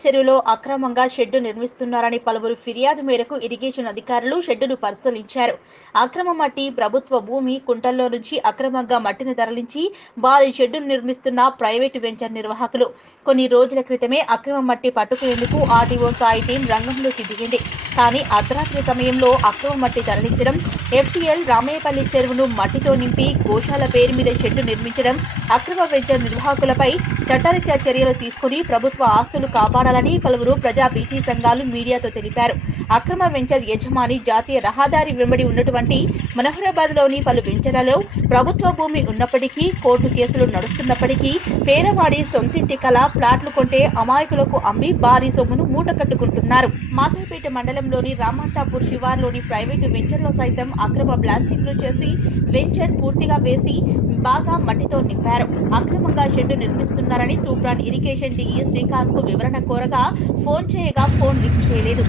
చెరువులో అక్రమంగా షెడ్డు నిర్మిస్తున్నారని పలువురు ఫిర్యాదు మేరకు ఇరిగేషన్ అధికారులు షెడ్డును పరిశీలించారు. అక్రమ మట్టి ప్రభుత్వ భూమి కుంటల్లో నుంచి అక్రమంగా మట్టిని తరలించి భారీ షెడ్డును నిర్మిస్తున్న ప్రైవేటు వెంచర్ నిర్వాహకులు. కొన్ని రోజుల క్రితమే అక్రమ మట్టి పట్టుకునేందుకు ఆర్డీఓ సాయి టీం రంగంలోకి దిగింది. కానీ అర్ధరాత్రి సమయంలో అక్రమ మట్టి తరలించడం, ఎఫ్టీఎల్ రామయ్యపల్లి చెరువును మట్టితో నింపి గోశాల పేరు మీద షెడ్డు నిర్మించడం, అక్రమ వెంచర్ నిర్వాహకులపై చట్టరీత్యా చర్యలు తీసుకుని ప్రభుత్వ ఆస్తులు కాపాడాలని పలువురు ప్రజా బీసీ సంఘాలు మీడియాతో తెలిపారు. అక్రమ వెంచర్ యజమాని జాతీయ రహదారి వెంబడి ఉన్నటువంటి మనోహరాబాద్లోని పలు వెంచర్లలో ప్రభుత్వ భూమి ఉన్నప్పటికీ, కోర్టు కేసులు నడుస్తున్నప్పటికీ పేదవాడి సొంతింటి కల ప్లాట్లు కొంటే అమాయకులకు అమ్మి భారీ సొమ్మును మూట కట్టుకుంటున్నారు. మాసైపేట మండలంలోని రామంతాపూర్ శివార్లోని ప్రైవేటు వెంచర్లో సైతం అక్రమ బ్లాస్టింగ్లు చేసి వెంచర్ పూర్తిగా వేసి బాగా మట్టితో నింపారు. అక్రమంగా షెడ్డు నిర్మిస్తున్నారని తూప్రాన్ ఇరిగేషన్ డీఈ శ్రీకాంత్ కు వివరణ కోరగా ఫోన్ చేయగా ఫోన్ లిఫ్ట్ చేయలేదు.